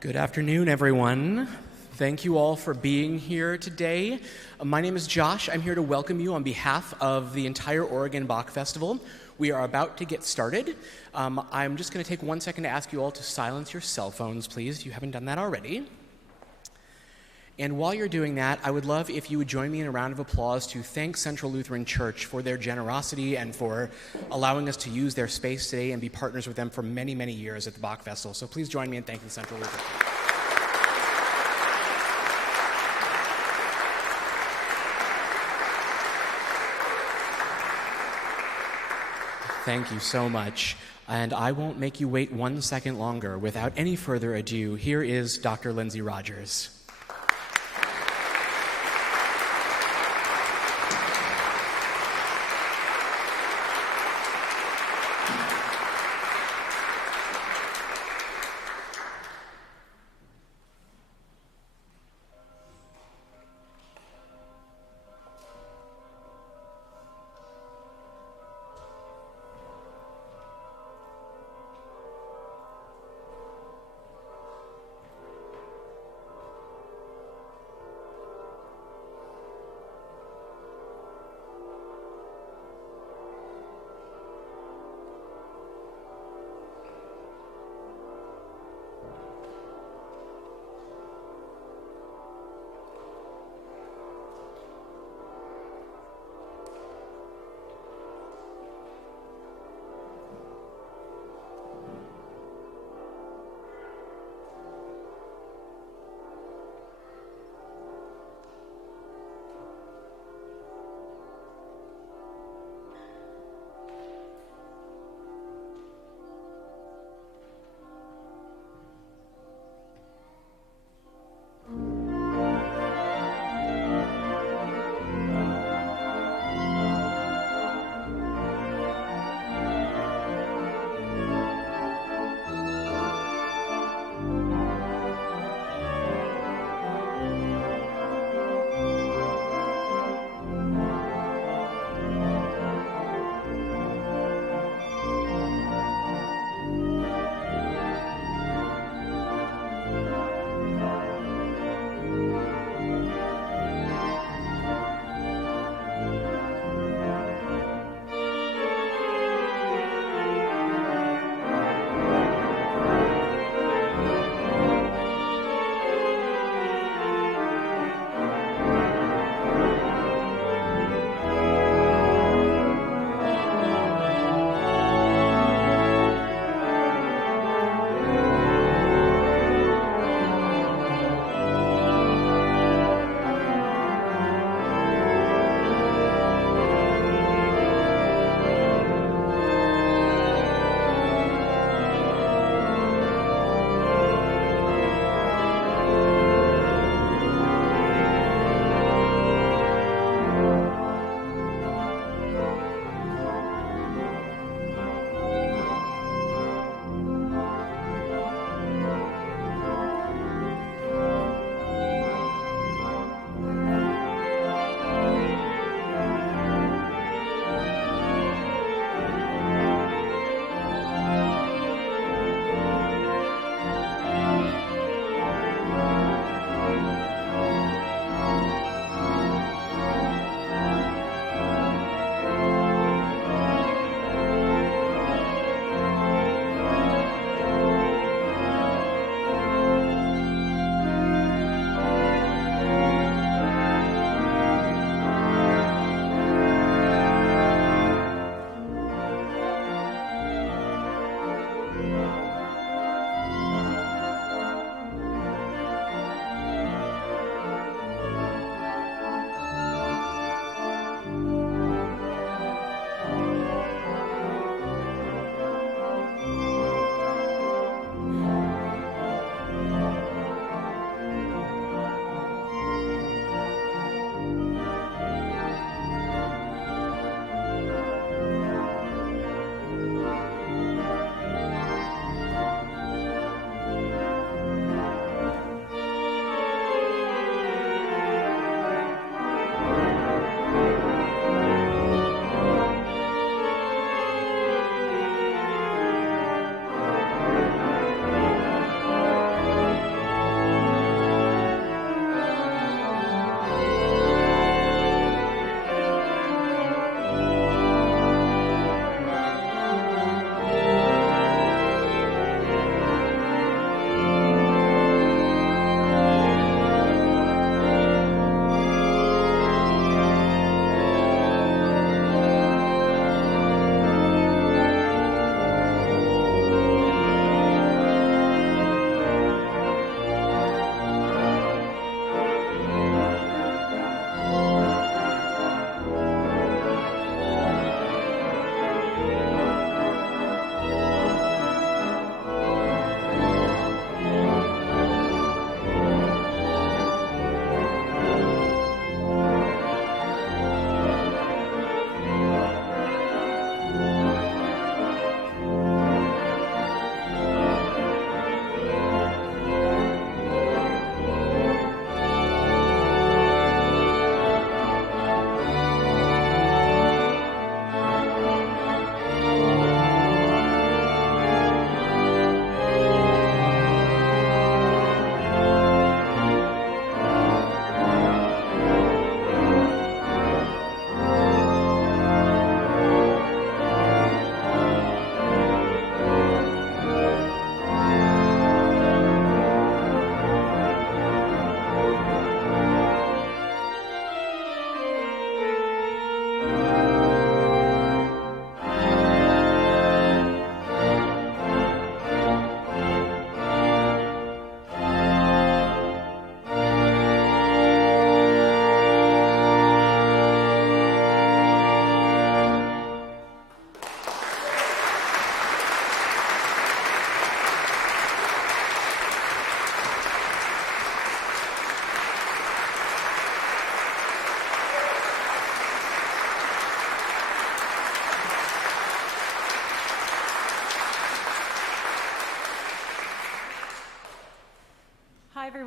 Good afternoon, everyone. Thank you all for being here today. My name is Josh. I'm here to welcome you on behalf of the entire Oregon Bach Festival. We are about to get started. I'm just going to take 1 second to ask you all to silence your cell phones, please, if you haven't done that already. And while you're doing that, I would love if you would join me in a round of applause to thank Central Lutheran Church for their generosity and for allowing us to use their space today and be partners with them for many, many years at the Bach Festival. So please join me in thanking Central Lutheran. Thank you so much. And I won't make you wait 1 second longer. Without any further ado, here is Dr. Lindsey Rodgers.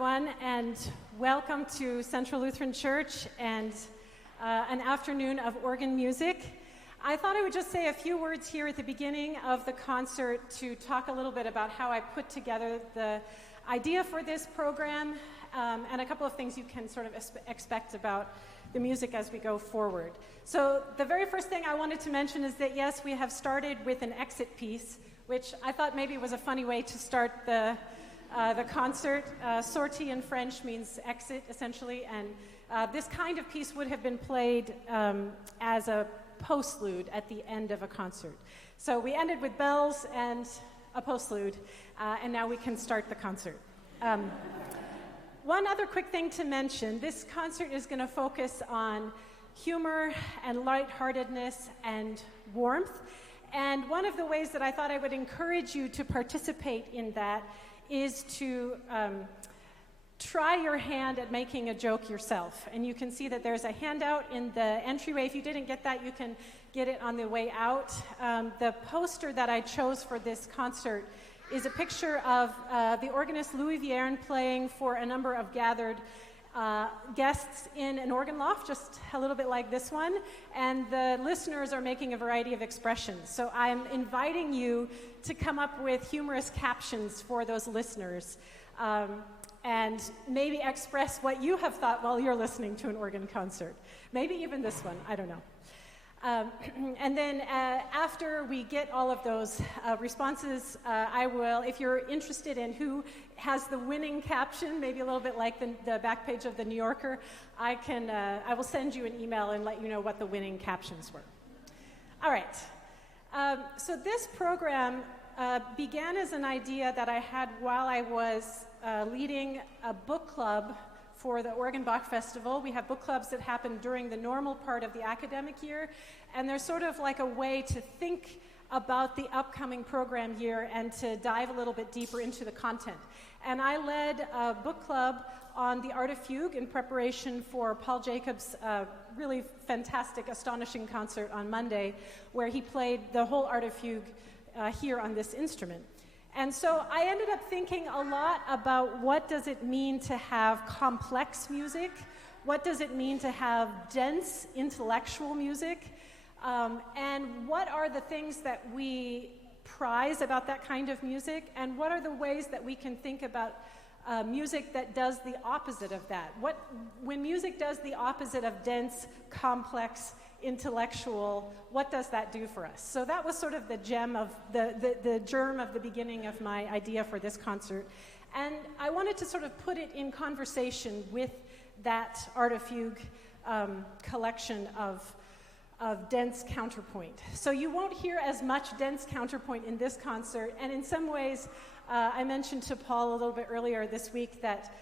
everyone, and welcome to Central Lutheran Church and an afternoon of organ music. I thought I would just say a few words here at the beginning of the concert to talk a little bit about how I put together the idea for this program and a couple of things you can sort of expect about the music as we go forward. So the very first thing I wanted to mention is that yes, we have started with an exit piece, which I thought maybe was a funny way to start the concert. Sortie in French means exit, essentially, and this kind of piece would have been played as a postlude at the end of a concert. So we ended with bells and a postlude, and now we can start the concert. One other quick thing to mention, this concert is going to focus on humor and lightheartedness and warmth, and one of the ways that I thought I would encourage you to participate in that is to try your hand at making a joke yourself. And you can see that there's a handout in the entryway. If you didn't get that, you can get it on the way out. The poster that I chose for this concert is a picture of the organist Louis Vierne playing for a number of gathered guests in an organ loft, just a little bit like this one, and the listeners are making a variety of expressions. So I'm inviting you to come up with humorous captions for those listeners and maybe express what you have thought while you're listening to an organ concert. Maybe even this one, I don't know. And then after we get all of those responses, I will, if you're interested in who has the winning caption, maybe a little bit like the back page of the New Yorker, I will send you an email and let you know what the winning captions were. All right. So this program began as an idea that I had while I was leading a book club for the Oregon Bach Festival. We have book clubs that happen during the normal part of the academic year, and they're sort of like a way to think about the upcoming program year and to dive a little bit deeper into the content. And I led a book club on the Art of Fugue in preparation for Paul Jacobs' really fantastic, astonishing concert on Monday, where he played the whole Art of Fugue here on this instrument. And so I ended up thinking a lot about what does it mean to have complex music, what does it mean to have dense intellectual music, and what are the things that we prize about that kind of music, and what are the ways that we can think about music that does the opposite of that. When music does the opposite of dense, complex, intellectual, what does that do for us? So that was sort of the gem of the germ of the beginning of my idea for this concert. And I wanted to sort of put it in conversation with that Art of Fugue collection of dense counterpoint. So you won't hear as much dense counterpoint in this concert, and in some ways, I mentioned to Paul a little bit earlier this week that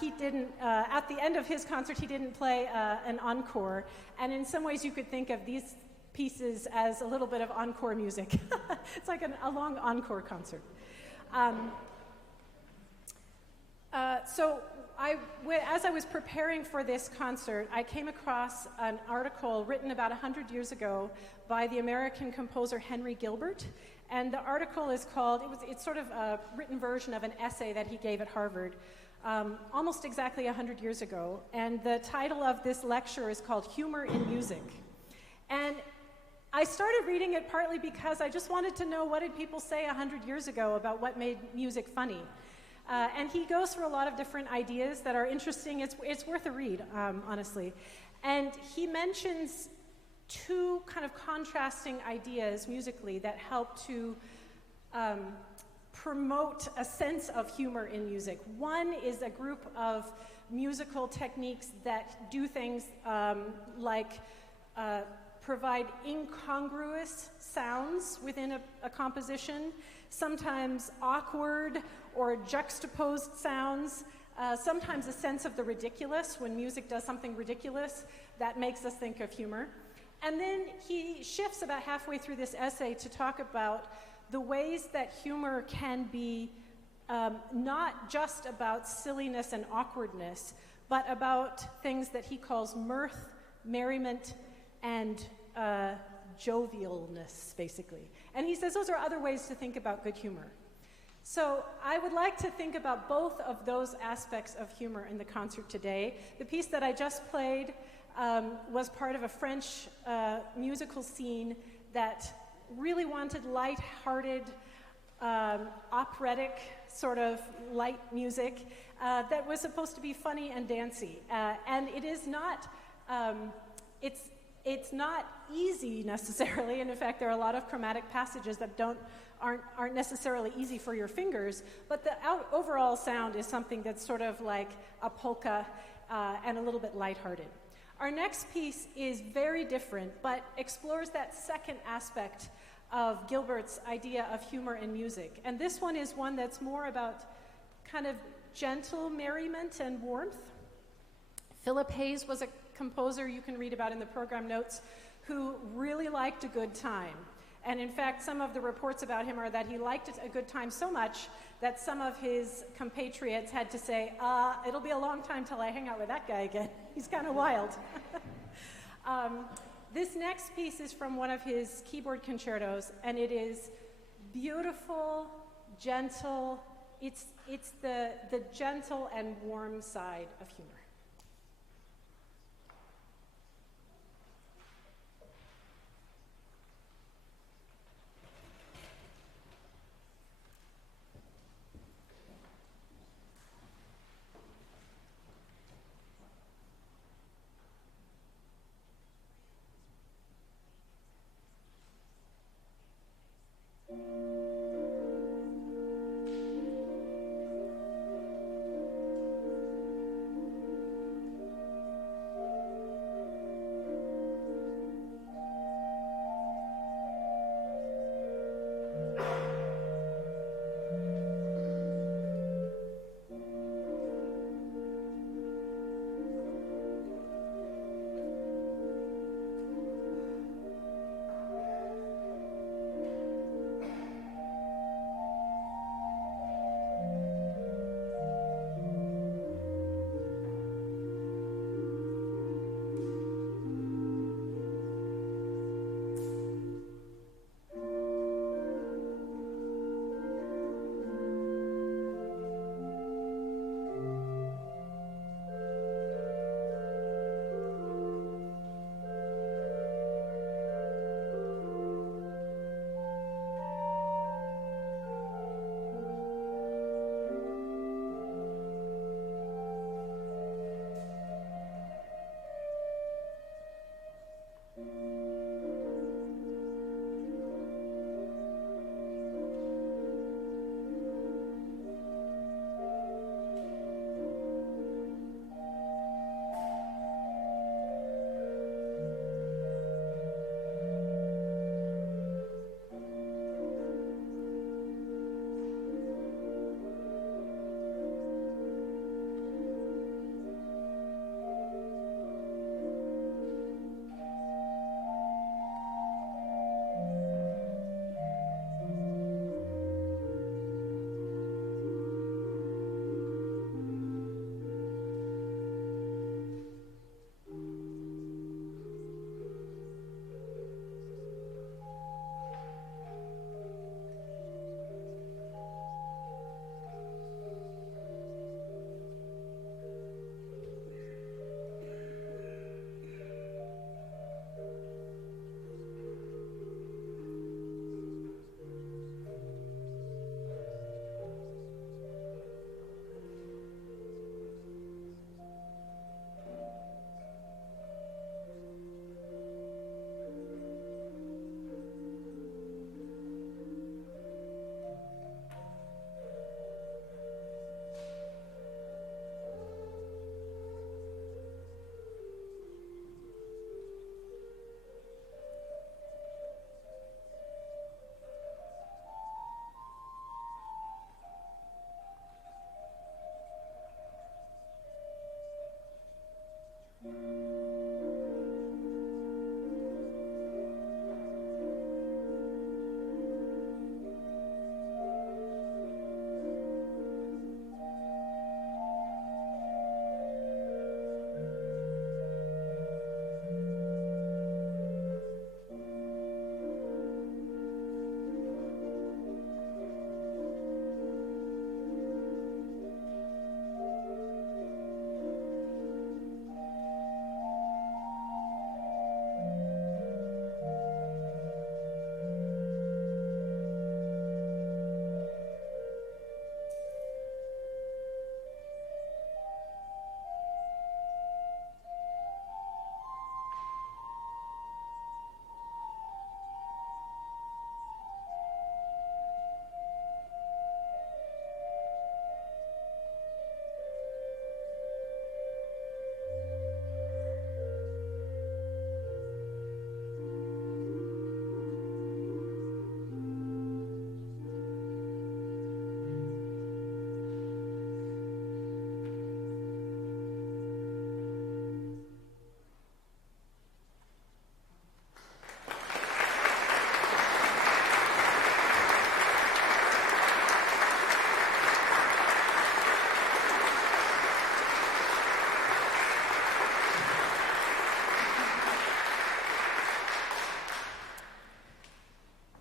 he didn't, at the end of his concert, he didn't play an encore, and in some ways you could think of these pieces as a little bit of encore music. It's like a long encore concert. So as I was preparing for this concert, I came across an article written about 100 years ago by the American composer Henry Gilbert, and the article is called, it's sort of a written version of an essay that he gave at Harvard almost exactly 100 years ago, and the title of this lecture is called Humor in Music. And I started reading it partly because I just wanted to know what did people say 100 years ago about what made music funny. And he goes through a lot of different ideas that are interesting. It's worth a read, honestly. And he mentions two kind of contrasting ideas musically that help to promote a sense of humor in music. One is a group of musical techniques that do things like provide incongruous sounds within a composition, sometimes awkward or juxtaposed sounds, sometimes a sense of the ridiculous. When music does something ridiculous, that makes us think of humor. And then he shifts about halfway through this essay to talk about the ways that humor can be not just about silliness and awkwardness, but about things that he calls mirth, merriment, and jovialness, basically. And he says those are other ways to think about good humor. So I would like to think about both of those aspects of humor in the concert today. The piece that I just played was part of a French musical scene that really wanted light-hearted, operatic sort of light music that was supposed to be funny and dancey. And it is not, it's not easy necessarily, and in fact there are a lot of chromatic passages that aren't necessarily easy for your fingers, but the overall sound is something that's sort of like a polka and a little bit lighthearted. Our next piece is very different, but explores that second aspect of Gilbert's idea of humor in music. And this one is one that's more about kind of gentle merriment and warmth. Philip Hayes was a composer you can read about in the program notes who really liked a good time. And in fact, some of the reports about him are that he liked a good time so much that some of his compatriots had to say, it'll be a long time till I hang out with that guy again. He's kind of wild. This next piece is from one of his keyboard concertos, and it is beautiful, gentle. It's the gentle and warm side of humor.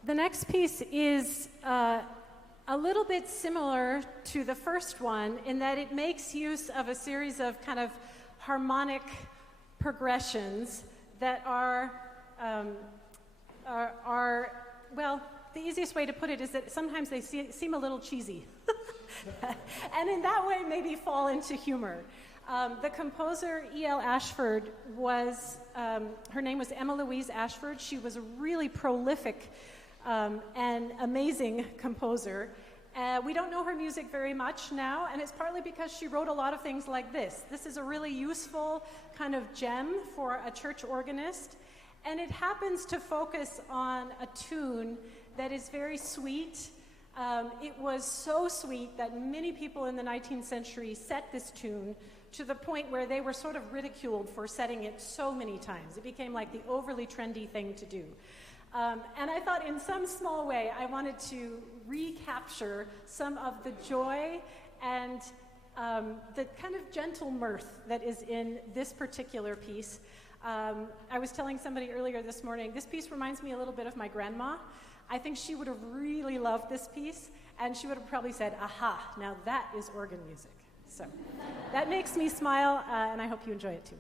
The next piece is a little bit similar to the first one in that it makes use of a series of kind of harmonic progressions that are well, the easiest way to put it is that sometimes they seem a little cheesy. And in that way, maybe fall into humor. The composer E.L. Ashford was, her name was Emma Louise Ashford. She was a really prolific and amazing composer. We don't know her music very much now, and it's partly because she wrote a lot of things like this. This is a really useful kind of gem for a church organist, and it happens to focus on a tune that is very sweet. It was so sweet that many people in the 19th century set this tune to the point where they were sort of ridiculed for setting it so many times. It became like the overly trendy thing to do. And I thought in some small way I wanted to recapture some of the joy and the kind of gentle mirth that is in this particular piece. I was telling somebody earlier this morning, this piece reminds me a little bit of my grandma. I think she would have really loved this piece, and she would have probably said, aha, now that is organ music. So that makes me smile, and I hope you enjoy it too.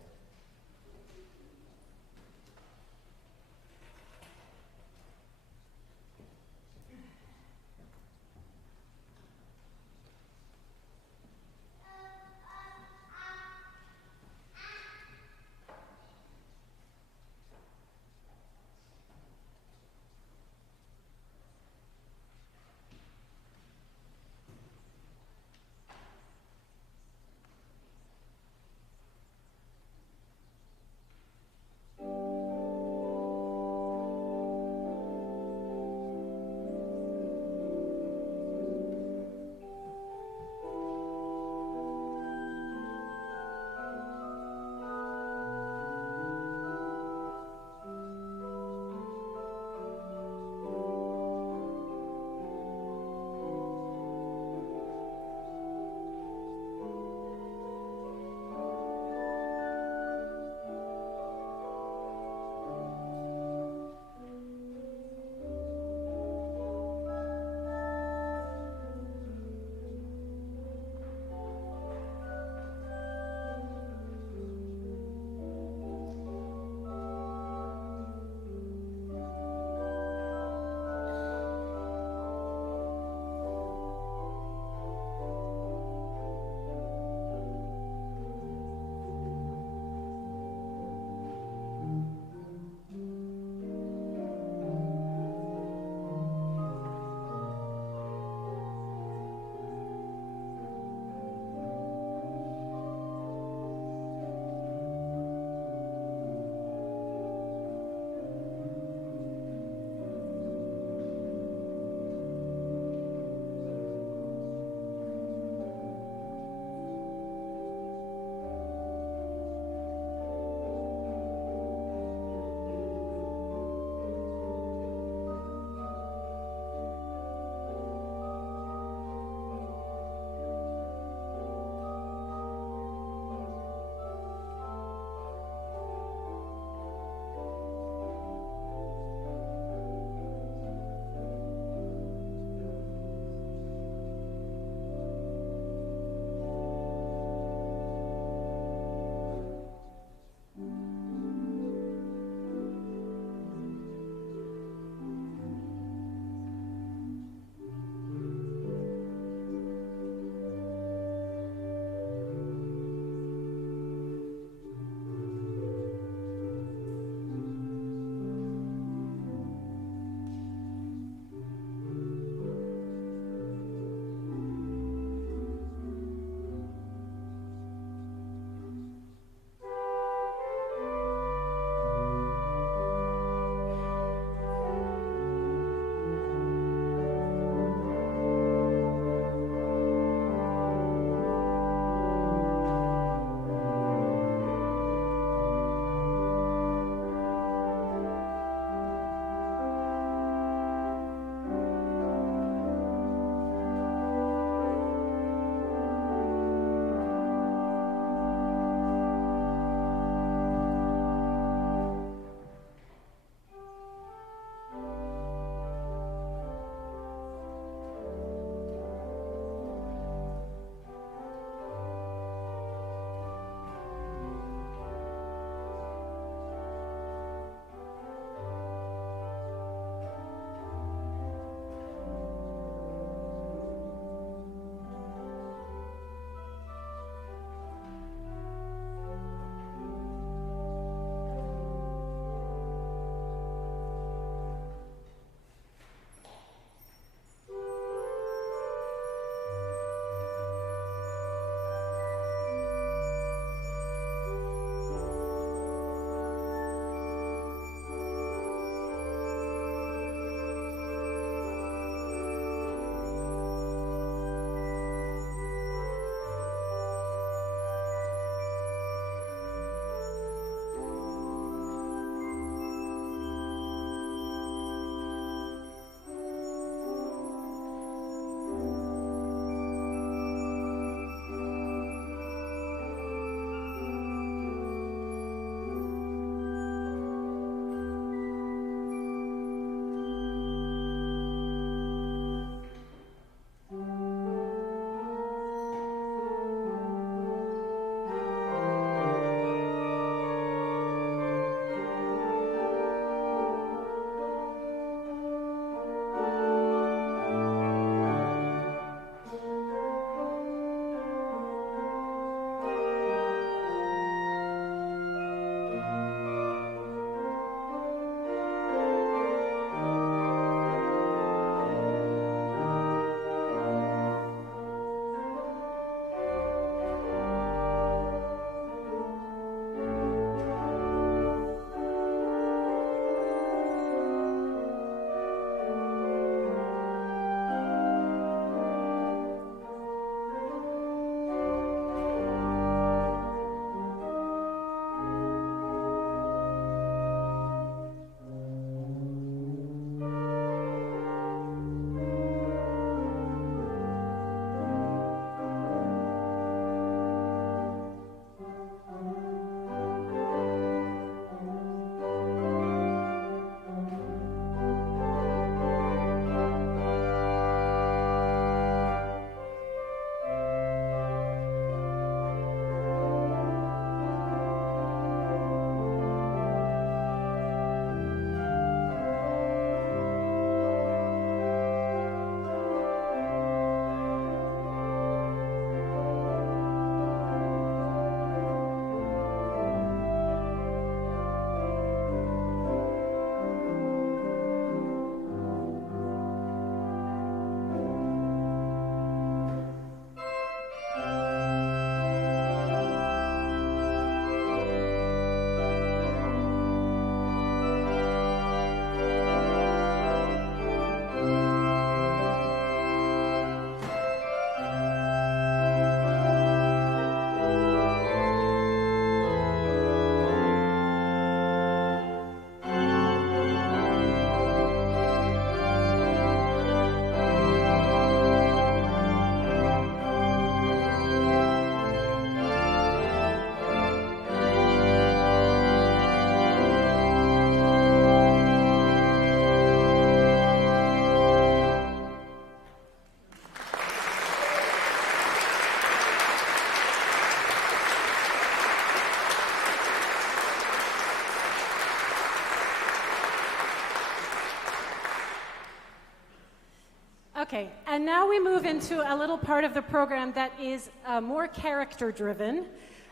Okay, and now we move into a little part of the program that is more character-driven.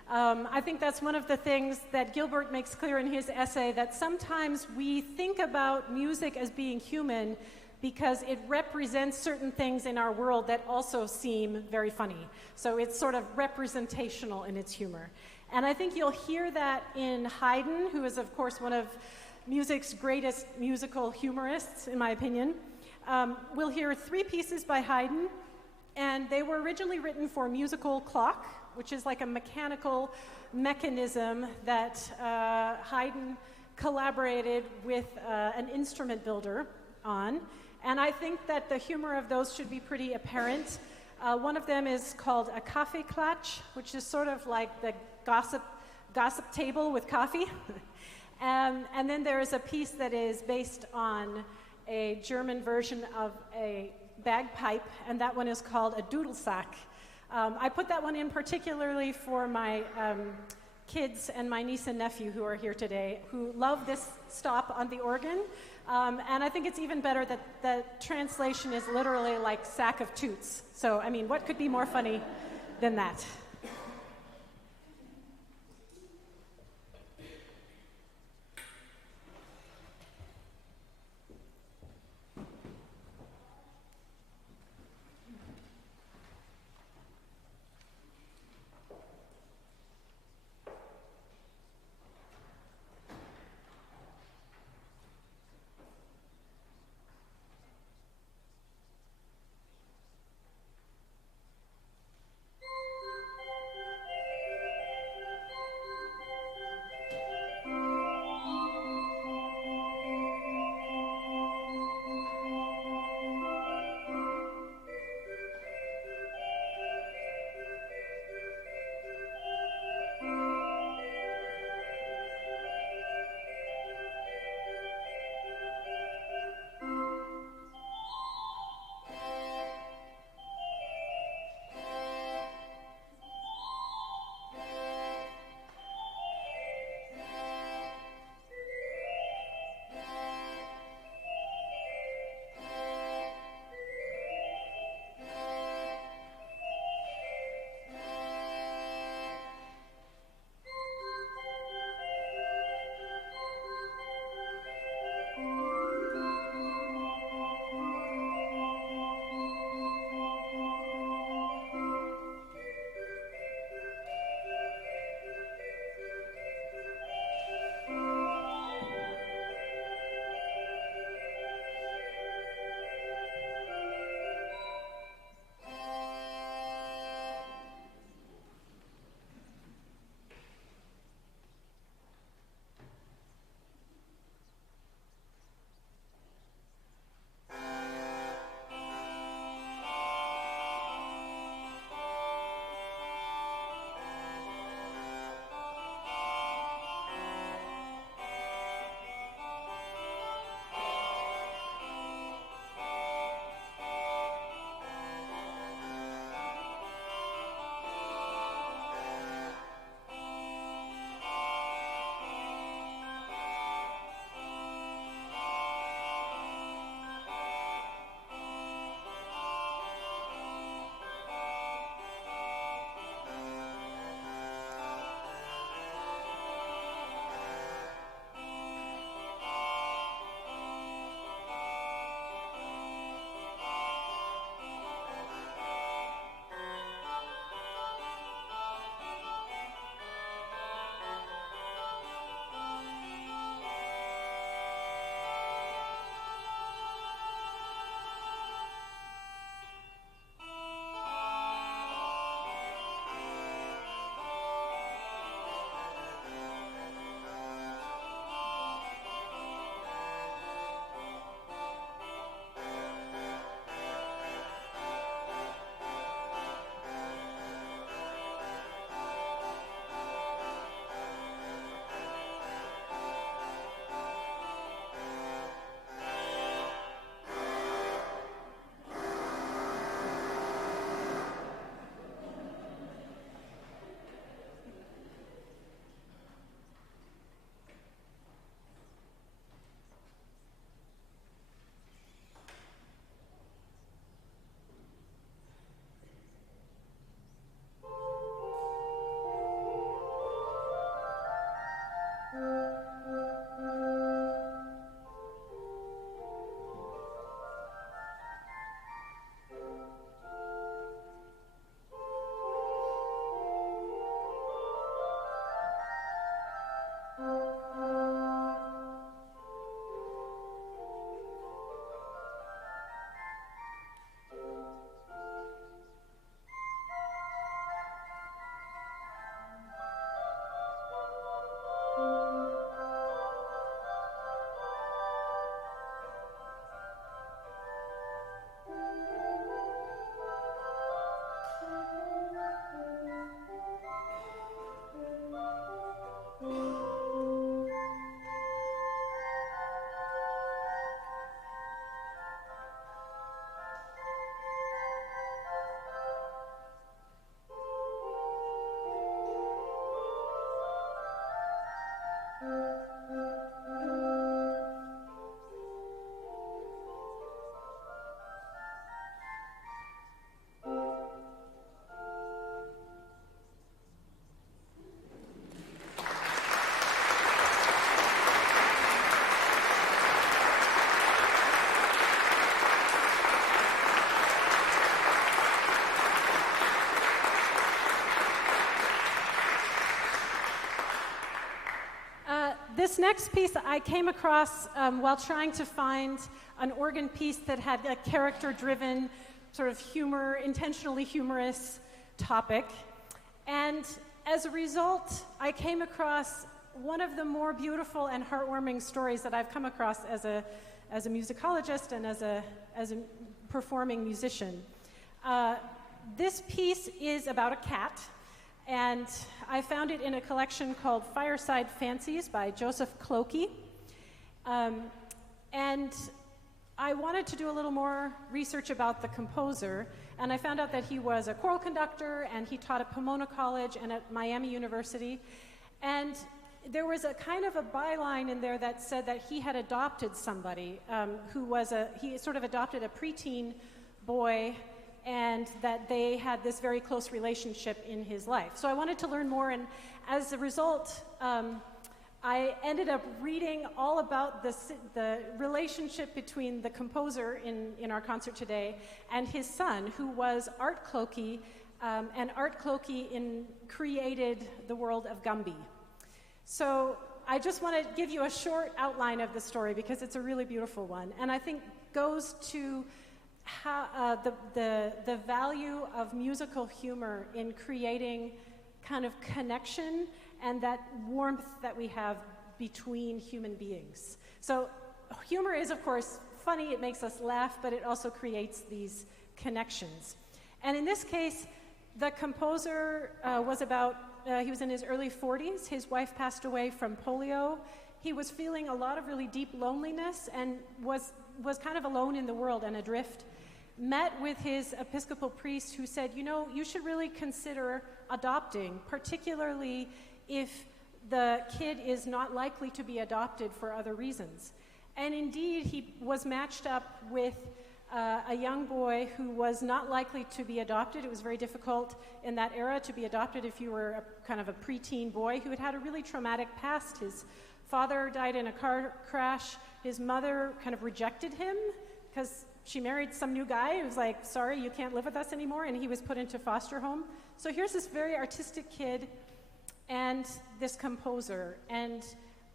I think that's one of the things that Gilbert makes clear in his essay, that sometimes we think about music as being human because it represents certain things in our world that also seem very funny. So it's sort of representational in its humor. And I think you'll hear that in Haydn, who is, of course, one of music's greatest musical humorists, in my opinion. We'll hear 3 pieces by Haydn, and they were originally written for musical clock, which is like a mechanical mechanism that Haydn collaborated with an instrument builder on. And I think that the humor of those should be pretty apparent. One of them is called a Kaffeeklatsch, which is sort of like the gossip table with coffee. And then there is a piece that is based on a German version of a bagpipe, and that one is called a Dudelsack. I put that one in particularly for my kids and my niece and nephew who are here today, who love this stop on the organ. And I think it's even better that the translation is literally like sack of toots. So, I mean, what could be more funny than that? This next piece I came across while trying to find an organ piece that had a character-driven, sort of intentionally humorous topic. And as a result, I came across one of the more beautiful and heartwarming stories that I've come across as a musicologist and as a performing musician. This piece is about a cat, and I found it in a collection called Fireside Fancies by Joseph Clokey. And I wanted to do a little more research about the composer, and I found out that he was a choral conductor, and he taught at Pomona College and at Miami University. And there was a kind of a byline in there that said that he had adopted somebody he sort of adopted a preteen boy, and that they had this very close relationship in his life. So I wanted to learn more, and as a result, I ended up reading all about the relationship between the composer in our concert today and his son, who was Art Clokey, and Art Clokey created the world of Gumby. So I just want to give you a short outline of the story because it's a really beautiful one, and I think goes to how, the value of musical humor in creating kind of connection and that warmth that we have between human beings. So humor is, of course, funny, it makes us laugh, but it also creates these connections. And in this case, the composer he was in his early 40s. His wife passed away from polio. He was feeling a lot of really deep loneliness and was kind of alone in the world and adrift. Met with his Episcopal priest, who said, you should really consider adopting, particularly if the kid is not likely to be adopted for other reasons. And indeed, he was matched up with a young boy who was not likely to be adopted. It was very difficult in that era to be adopted if you were kind of a preteen boy who had had a really traumatic past. His father died in a car crash. His mother kind of rejected him because she married some new guy who was like, sorry, you can't live with us anymore, and he was put into foster home. So here's this very artistic kid and this composer, and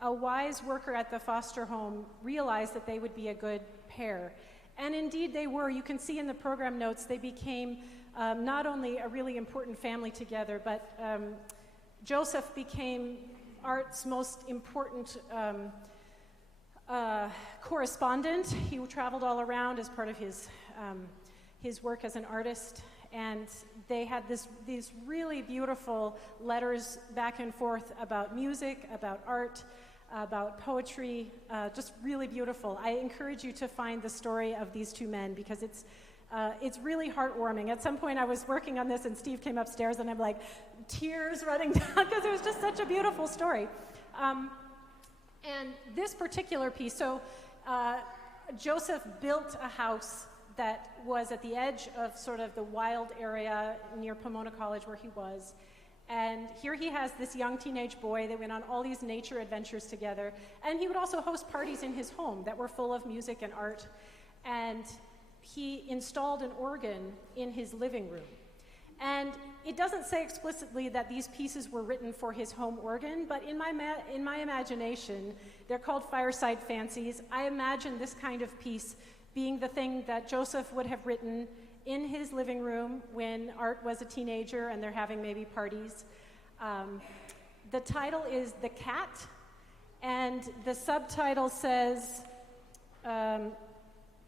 a wise worker at the foster home realized that they would be a good pair. And indeed they were. You can see in the program notes they became not only a really important family together, but Joseph became Art's most important correspondent. He traveled all around as part of his work as an artist, and they had these really beautiful letters back and forth about music, about art, about poetry, just really beautiful. I encourage you to find the story of these two men because it's really heartwarming. At some point I was working on this and Steve came upstairs and I'm like, tears running down because it was just such a beautiful story. And this particular piece, so Joseph built a house that was at the edge of sort of the wild area near Pomona College where he was. And here he has this young teenage boy. They went on all these nature adventures together. And he would also host parties in his home that were full of music and art. And he installed an organ in his living room. And it doesn't say explicitly that these pieces were written for his home organ, but in my imagination, they're called Fireside Fancies. I imagine this kind of piece being the thing that Joseph would have written in his living room when Art was a teenager and they're having maybe parties. The title is The Cat, and the subtitle says,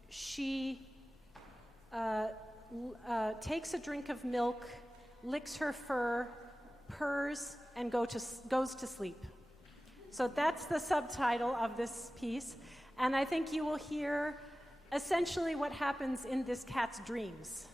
she takes a drink of milk, licks her fur, purrs, and goes to sleep. So that's the subtitle of this piece, and I think you will hear essentially what happens in this cat's dreams.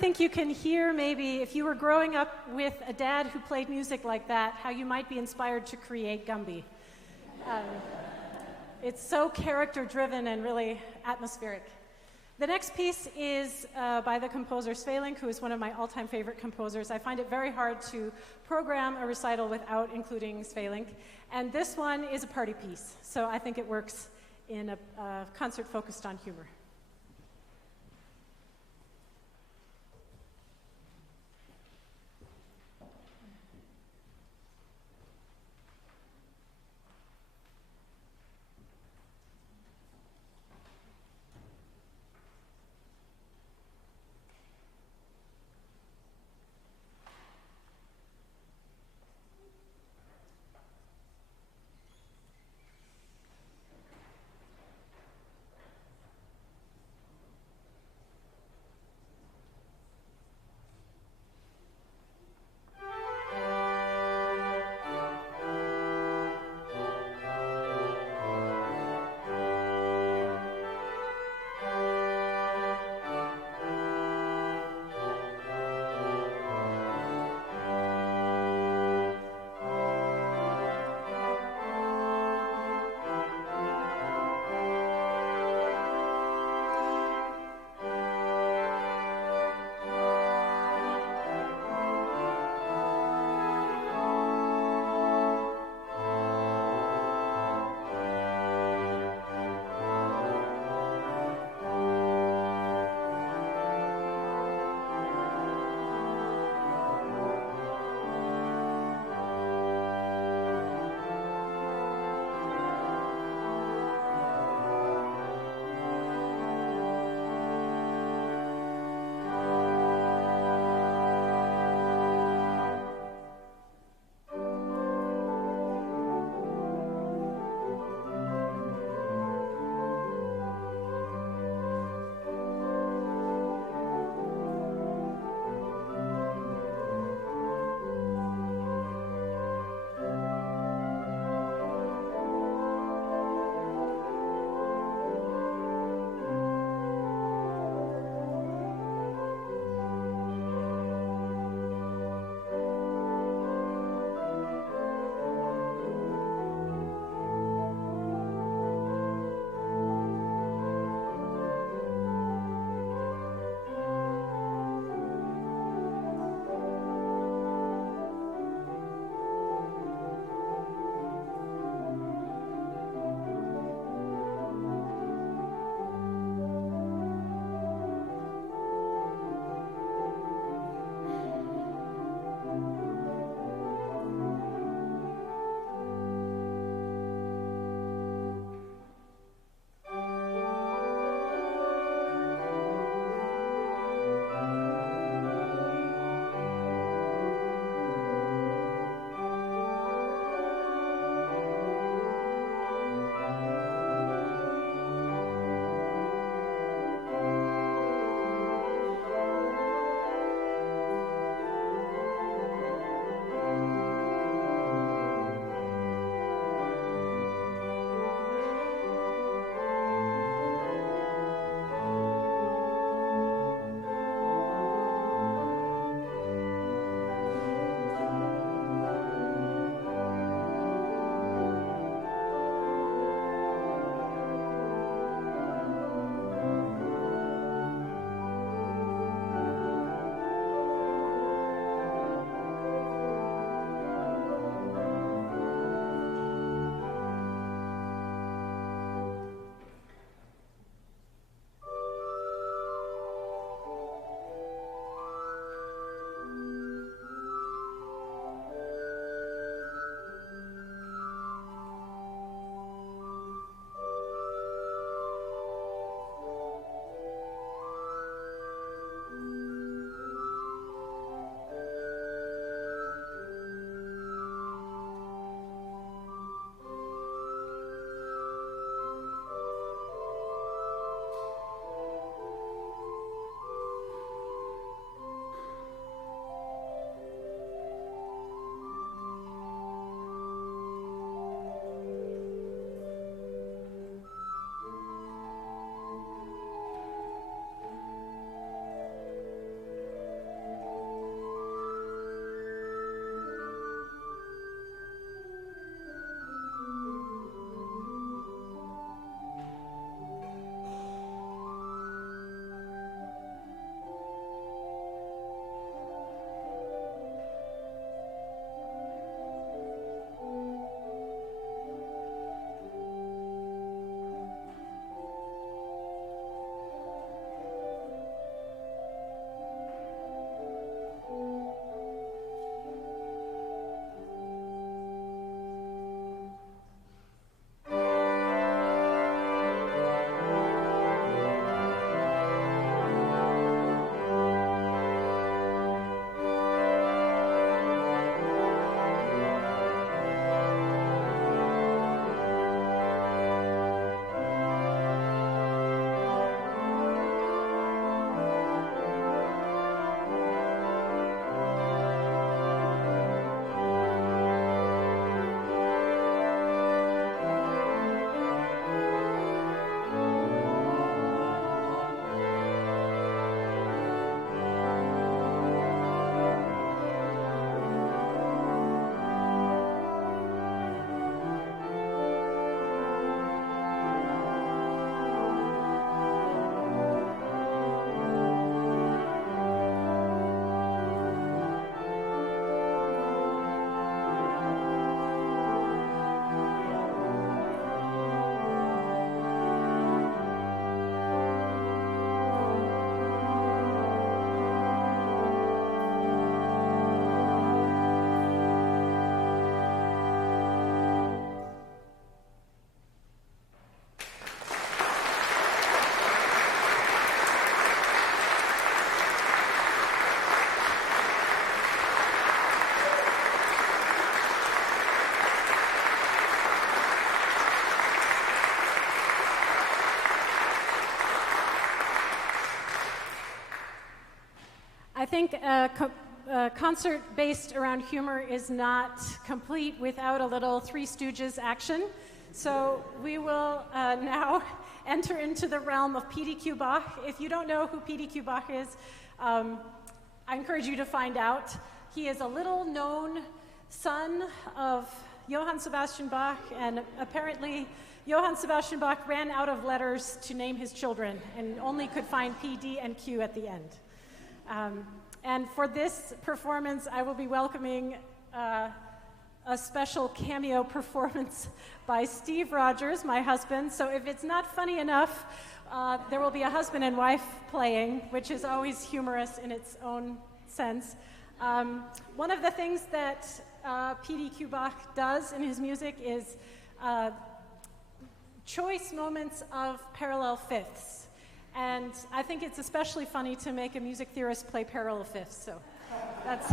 think you can hear maybe if you were growing up with a dad who played music like that, how you might be inspired to create Gumby. It's so character-driven and really atmospheric. The next piece is by the composer Svelink, who is one of my all-time favorite composers. I find it very hard to program a recital without including Svelink. And this one is a party piece, so I think it works in a concert focused on humor. think a concert based around humor is not complete without a little Three Stooges action. So we will now enter into the realm of PDQ Bach. If you don't know who PDQ Bach is, I encourage you to find out. He is a little known son of Johann Sebastian Bach, and apparently Johann Sebastian Bach ran out of letters to name his children and only could find P, D, and Q at the end. And for this performance, I will be welcoming a special cameo performance by Steve Rodgers, my husband. So if it's not funny enough, there will be a husband and wife playing, which is always humorous in its own sense. One of the things that PDQ Bach does in his music is choice moments of parallel fifths. And I think it's especially funny to make a music theorist play parallel fifths. So that's...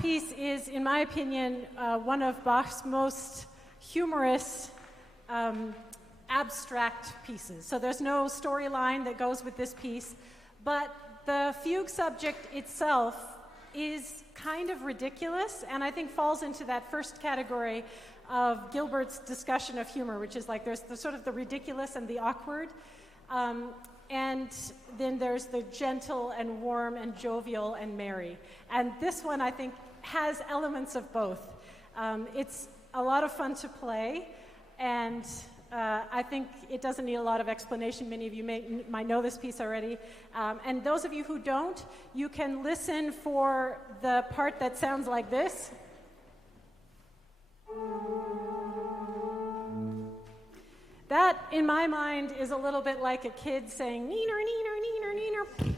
piece is, in my opinion, one of Bach's most humorous abstract pieces. So there's no storyline that goes with this piece, but the fugue subject itself is kind of ridiculous, and I think falls into that first category of Gilbert's discussion of humor, which is like there's the sort of the ridiculous and the awkward, and then there's the gentle and warm and jovial and merry. And this one, I think, has elements of both. It's a lot of fun to play, and I think it doesn't need a lot of explanation. Many of you might know this piece already. And those of you who don't, you can listen for the part that sounds like this. That, in my mind, is a little bit like a kid saying, neener, neener, neener, neener.